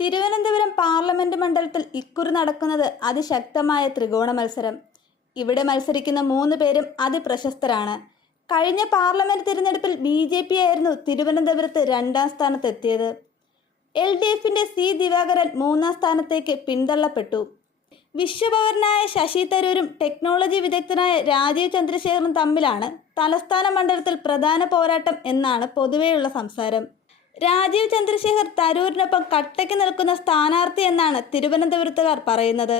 Thiruvananthapuram parliament മണ്ഡലത്തിൽ ഇക്കുറി നടക്കുന്നത് അതിശക്തമായ ത്രികോണ മത്സരം. ഇവിടെ മത്സരിക്കുന്ന 3 പേരും അതിപ്രശസ്തരാണ്. കഴിഞ്ഞ പാർലമെന്റ് തിരഞ്ഞെടുപ്പിൽ BJP ആയിരുന്നു തിരുവനന്തപുരത്ത് 2ാം സ്ഥാനത്തെത്തിയത്. LDFന്റെ C. ദിവാകരൻ 3ാം സ്ഥാനത്തേക്ക് പിന്തള്ളപ്പെട്ടു. വിശ്വപൗരനായ ശശി തരൂരും ടെക്നോളജി വിദഗ്ധനായ രാജീവ് ചന്ദ്രശേഖറും തമ്മിലാണ് തലസ്ഥാന മണ്ഡലത്തിൽ പ്രധാന പോരാട്ടം എന്നാണ് പൊതുവെയുള്ള സംസാരം. രാജീവ് ചന്ദ്രശേഖർ തരൂരിനൊപ്പം കട്ടയ്ക്ക് നിൽക്കുന്ന സ്ഥാനാർത്ഥി എന്നാണ് തിരുവനന്തപുരത്തുകാർ പറയുന്നത്.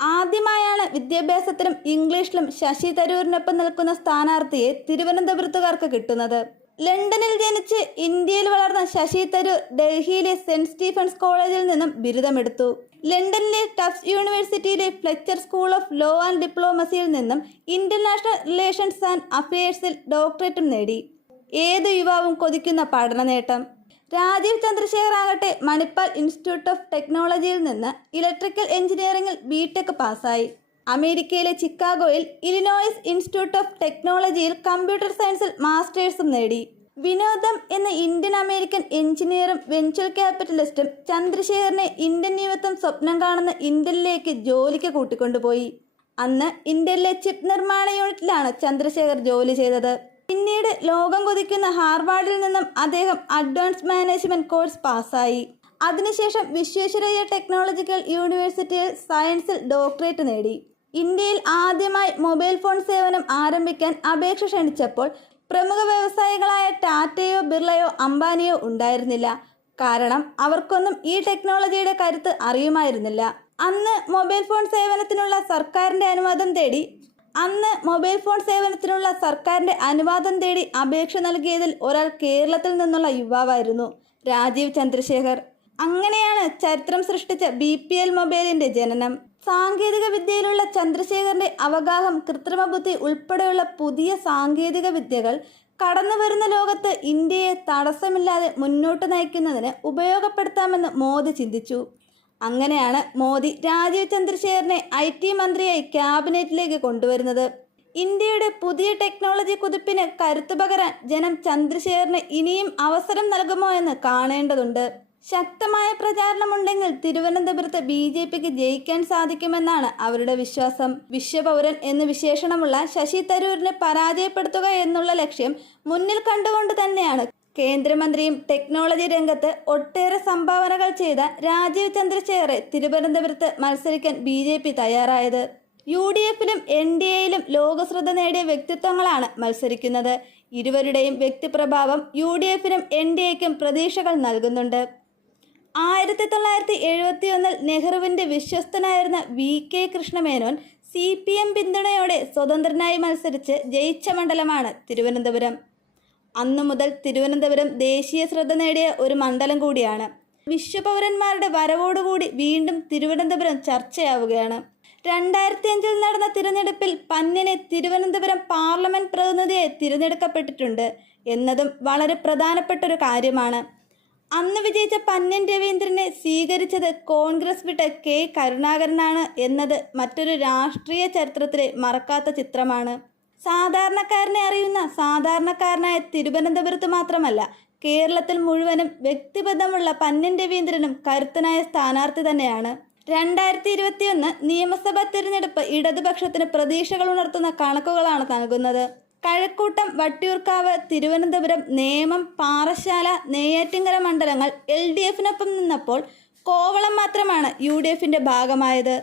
ആദ്യമായാണ് വിദ്യാഭ്യാസത്തിലും ഇംഗ്ലീഷിലും ശശി തരൂരിനൊപ്പം നിൽക്കുന്ന സ്ഥാനാർത്ഥിയെ തിരുവനന്തപുരത്തുകാർക്ക് കിട്ടുന്നത്. ലണ്ടനിൽ ജനിച്ച് ഇന്ത്യയിൽ വളർന്ന ശശി തരൂർ ഡൽഹിയിലെ സെന്റ് സ്റ്റീഫൻസ് കോളേജിൽ നിന്നും ബിരുദമെടുത്തു. ലണ്ടനിലെ ടഫ്റ്റ്സ് യൂണിവേഴ്സിറ്റിയിലെ Fletcher school of law and ഡിപ്ലോമസിയിൽ നിന്നും ഇന്റർനാഷണൽ റിലേഷൻസ് ആൻഡ് അഫയേഴ്സിൽ ഡോക്ടറേറ്റും നേടി. ഏതു യുവാവും കൊതിക്കുന്ന പഠന നേട്ടം. രാജീവ് ചന്ദ്രശേഖർ ആകട്ടെ മണിപ്പാൽ ഇൻസ്റ്റിറ്റ്യൂട്ട് ഓഫ് ടെക്നോളജിയിൽ നിന്ന് ഇലക്ട്രിക്കൽ എഞ്ചിനീയറിംഗിൽ BTech പാസ്സായി. അമേരിക്കയിലെ ചിക്കാഗോയിൽ ഇലിനോയിസ് ഇൻസ്റ്റിറ്റ്യൂട്ട് ഓഫ് ടെക്നോളജിയിൽ കമ്പ്യൂട്ടർ സയൻസിൽ മാസ്റ്റേഴ്സും നേടി. വിനോദം എന്ന ഇന്ത്യൻ അമേരിക്കൻ എഞ്ചിനീയറും വെഞ്ചർ ക്യാപിറ്റലിസ്റ്റും ചന്ദ്രശേഖറിനെ ഇന്ത്യൻ യുവത്വം സ്വപ്നം കാണുന്ന ഇന്റലിലേക്ക് ജോലിക്ക് കൂട്ടിക്കൊണ്ടുപോയി. അന്ന് ഇന്ത്യയിലെ ചിപ്പ് നിർമ്മാണ യൂണിറ്റിലാണ് ചന്ദ്രശേഖർ ജോലി ചെയ്തത്. പിന്നീട് ലോകം കൊതിക്കുന്ന ഹാർവാർഡിൽ നിന്നും അദ്ദേഹം അഡ്വാൻസ് മാനേജ്മെന്റ് കോഴ്സ് പാസ്സായി. അതിനുശേഷം വിശ്വേശ്വരയ്യ ടെക്നോളജിക്കൽ യൂണിവേഴ്സിറ്റിയിൽ സയൻസിൽ ഡോക്ടറേറ്റ് നേടി. ഇന്ത്യയിൽ ആദ്യമായി മൊബൈൽ ഫോൺ സേവനം ആരംഭിക്കാൻ അപേക്ഷ ക്ഷണിച്ചപ്പോൾ പ്രമുഖ വ്യവസായികളായ ടാറ്റയോ ബിർളയോ അംബാനിയോ ഉണ്ടായിരുന്നില്ല. കാരണം അവർക്കൊന്നും ഈ ടെക്നോളജിയുടെ കരുത്ത് അറിയുമായിരുന്നില്ല. അന്ന് മൊബൈൽ ഫോൺ സേവനത്തിനുള്ള സർക്കാരിന്റെ അനുവാദം തേടി അപേക്ഷ നൽകിയതിൽ ഒരാൾ കേരളത്തിൽ നിന്നുള്ള യുവാവായിരുന്നു രാജീവ് ചന്ദ്രശേഖർ. അങ്ങനെയാണ് ചരിത്രം സൃഷ്ടിച്ച BPL മൊബൈലിന്റെ ജനനം. സാങ്കേതിക വിദ്യയിലുള്ള ചന്ദ്രശേഖറിന്റെ അവഗാഹം, കൃത്രിമ ബുദ്ധി ഉൾപ്പെടെയുള്ള പുതിയ സാങ്കേതിക വിദ്യകൾ കടന്നു വരുന്ന ലോകത്ത് ഇന്ത്യയെ തടസ്സമില്ലാതെ മുന്നോട്ട് നയിക്കുന്നതിന് ഉപയോഗപ്പെടുത്താമെന്ന് മോദി ചിന്തിച്ചു. അങ്ങനെയാണ് മോദി രാജീവ് ചന്ദ്രശേഖറിനെ IT മന്ത്രിയായി ക്യാബിനറ്റിലേക്ക് കൊണ്ടുവരുന്നത്. ഇന്ത്യയുടെ പുതിയ ടെക്നോളജി കുതിപ്പിന് കരുത്തു പകരാൻ ജനം ചന്ദ്രശേഖറിന് ഇനിയും അവസരം നൽകുമോ എന്ന് കാണേണ്ടതുണ്ട്. ശക്തമായ പ്രചാരണമുണ്ടെങ്കിൽ തിരുവനന്തപുരത്ത് BJPക്ക് ജയിക്കാൻ സാധിക്കുമെന്നാണ് അവരുടെ വിശ്വാസം. വിശ്വപൗരൻ എന്ന് വിശേഷണമുള്ള ശശി തരൂരിനെ പരാജയപ്പെടുത്തുക എന്നുള്ള ലക്ഷ്യം മുന്നിൽ കണ്ടുകൊണ്ട് തന്നെയാണ് കേന്ദ്രമന്ത്രിയും ടെക്നോളജി രംഗത്ത് ഒട്ടേറെ സംഭാവനകൾ ചെയ്ത രാജീവ് ചന്ദ്രശേഖറെ തിരുവനന്തപുരത്ത് മത്സരിക്കാൻ BJP തയ്യാറായത്. UDFിലും NDAയിലും ലോകശ്രദ്ധ നേടിയ വ്യക്തിത്വങ്ങളാണ് മത്സരിക്കുന്നത്. ഇരുവരുടെയും വ്യക്തിപ്രഭാവം UDFിനും NDAയ്ക്കും പ്രതീക്ഷകൾ നൽകുന്നുണ്ട്. 1971 നെഹ്റുവിന്റെ വിശ്വസ്തനായിരുന്ന VK കൃഷ്ണമേനോൻ CPM പിന്തുണയോടെ സ്വതന്ത്രനായി മത്സരിച്ച് ജയിച്ച മണ്ഡലമാണ് തിരുവനന്തപുരം. അന്നു മുതൽ തിരുവനന്തപുരം ദേശീയ ശ്രദ്ധ നേടിയ ഒരു മണ്ഡലം കൂടിയാണ്. വിശ്വപൗരന്മാരുടെ വരവോടുകൂടി വീണ്ടും തിരുവനന്തപുരം ചർച്ചയാവുകയാണ്. 2005 നടന്ന തിരഞ്ഞെടുപ്പിൽ പന്ന്യനെ തിരുവനന്തപുരം പാർലമെന്റ് പ്രതിനിധിയായി തിരഞ്ഞെടുക്കപ്പെട്ടിട്ടുണ്ട് എന്നതും വളരെ പ്രധാനപ്പെട്ടൊരു കാര്യമാണ്. അന്ന് വിജയിച്ച പന്ന്യൻ രവീന്ദ്രനെ സ്വീകരിച്ചത് കോൺഗ്രസ് വിട്ട K. കരുണാകരനാണ് എന്നത് മറ്റൊരു രാഷ്ട്രീയ ചരിത്രത്തിലെ മറക്കാത്ത ചിത്രമാണ്. സാധാരണക്കാരനെ അറിയുന്ന സാധാരണക്കാരനായ തിരുവനന്തപുരത്ത് മാത്രമല്ല, കേരളത്തിൽ മുഴുവനും വ്യക്തിബന്ധമുള്ള പന്ന്യൻ രവീന്ദ്രനും കരുത്തനായ സ്ഥാനാർത്ഥി തന്നെയാണ്. 2021 നിയമസഭാ തിരഞ്ഞെടുപ്പ് ഇടതുപക്ഷത്തിന് പ്രതീക്ഷകൾ ഉണർത്തുന്ന കണക്കുകളാണ് നൽകുന്നത്. കഴക്കൂട്ടം, വട്ടിയൂർക്കാവ്, തിരുവനന്തപുരം, നേമം, പാറശാല, നെയ്യാറ്റിൻകര മണ്ഡലങ്ങൾ LDFിനൊപ്പം നിന്നപ്പോൾ കോവളം മാത്രമാണ് UDFിന്റെ ഭാഗമായത്.